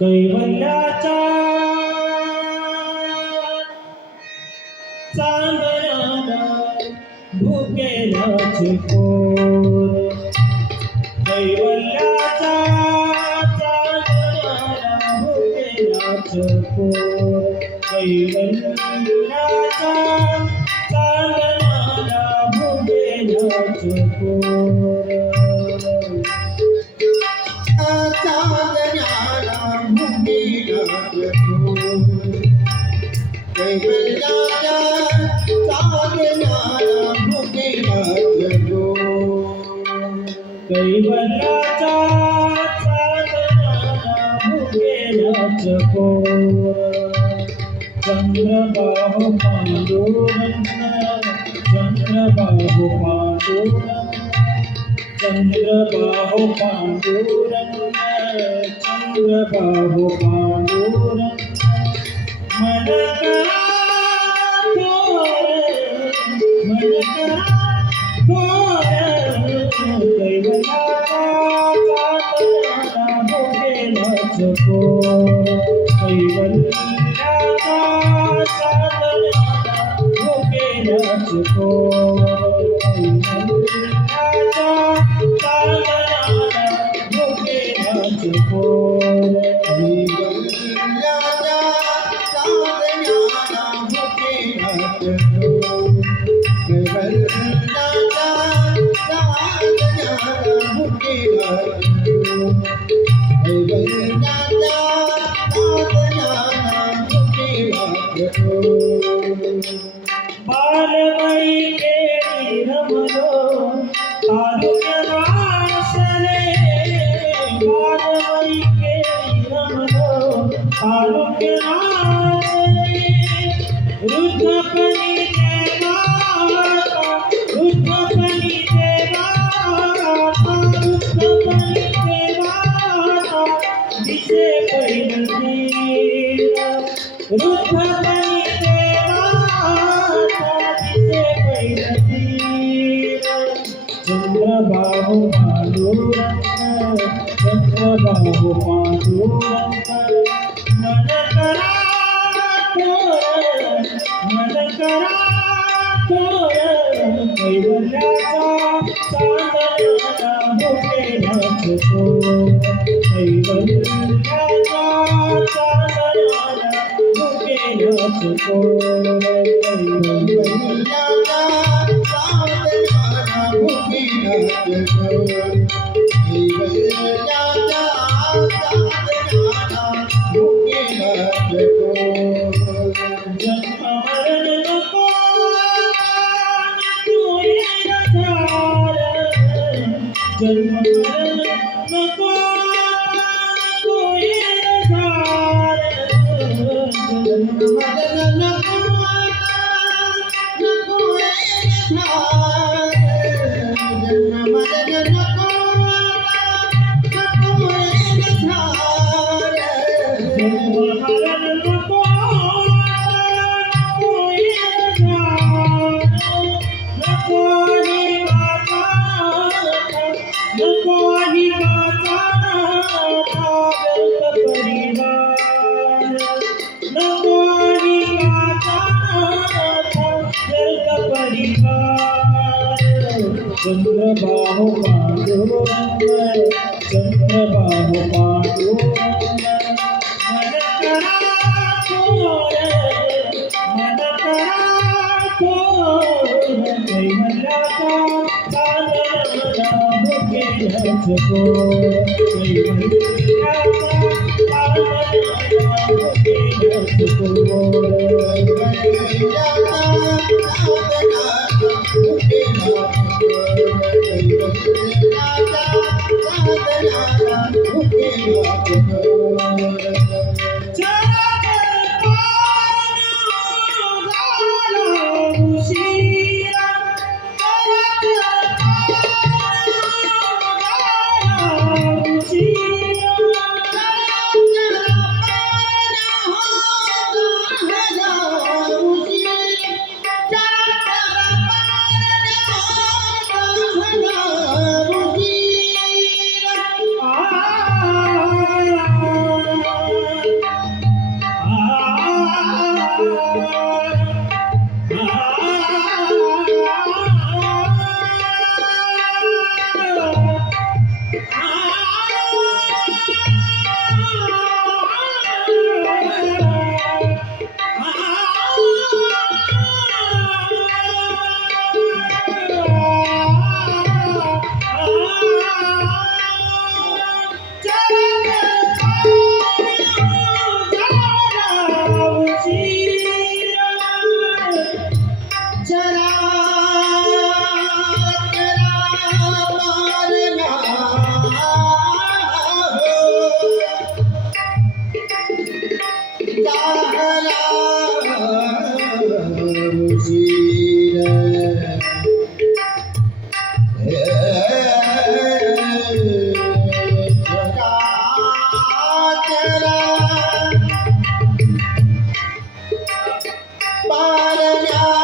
कैवल्याच्या चांदण्याला भुकेल्याचे पोर, कैवल्याच्या चांदण्याला भुकेल्याचे पोर, कैवल्याच्या चांदण्याला भुकेल्याचे पोर, चांदण्याला भुकेल्याचे पोर, कैवल्याच्या चांदण्याला भुकेल्याचे पोर, कैवल्याच्या चांदण्याला भुकेल्याचे पोर, चंद्रबाहु पांडुरंग, चंद्रबाहु पांडुरंग, चंद्रबाहु पांडुरंग, चंद्रबाहु पांडुरंग, मन करा थोर, मन करा थोर, कैवल्याच्या चांदण्याला भुकेल्याचे पोर, कैवल्याच्या चांदण्याला भुकेल्याचे पोर, कैवल्याच्या चांदण्याला भुकेल्याचे पोर, कैवल्याच्या चांदण्याला भुकेल्याचे पोर, कैवल्याच्या चांदण्याला भुकेल्याचे पोर, कैवल्याच्या चांदण्याला भुकेल्याचे पोर. बालबाई केळी रमलो तारुण्य वासले, बालबाई केळी रमलो तारुण्य वासले, वृद्धपणी देवाता, वृद्धपणी देवाता, वृद्धपणी देवाता, दिसे पहिली वृद्धपणी देवाता, दिसे पहिली चंद्रबाहु पांडुरंग, चंद्रबाहु पांडुरंग, मन करा थोर, मन करा थोर, कैवल्याच्या चांदण्याला भुकेल्याचे पोर, कैवल्याच्या चांदण्याला भुकेल्याचे पोर, कैवल्याच्या चांदण्याला भुकेल्याचे पोर, कैवल्याच्या चांदण्याला भुकेल्याचे पोर. जन्म मरण नको नको येणं झालं, जन्म मरण नको नको येणं झालं, जन्म मरण नको नको येणं झालं, जन्म मरण नको नको येणं झालं, जन्म मरण नको नको येणं झालं, नको ही माझा नको ही माझा व्यर्थ परिवार, नको ही माझा व्यर्थ परिवार, चंद्रबाहु पांडुरंग, चंद्रबाहु पांडुरंग, मन करा थोर, मन करा थोर, कैवल्याच्या चांदण्याला भुकेल्याचे पोर, कैवल्याच्या चांदण्याला भुकेल्याचे पोर, कैवल्याच्या चांदण्याला भुकेल्याचे पोर, कैवल्याच्या चांदण्याला भुकेल्याचे पोर. उशिरा पारण्या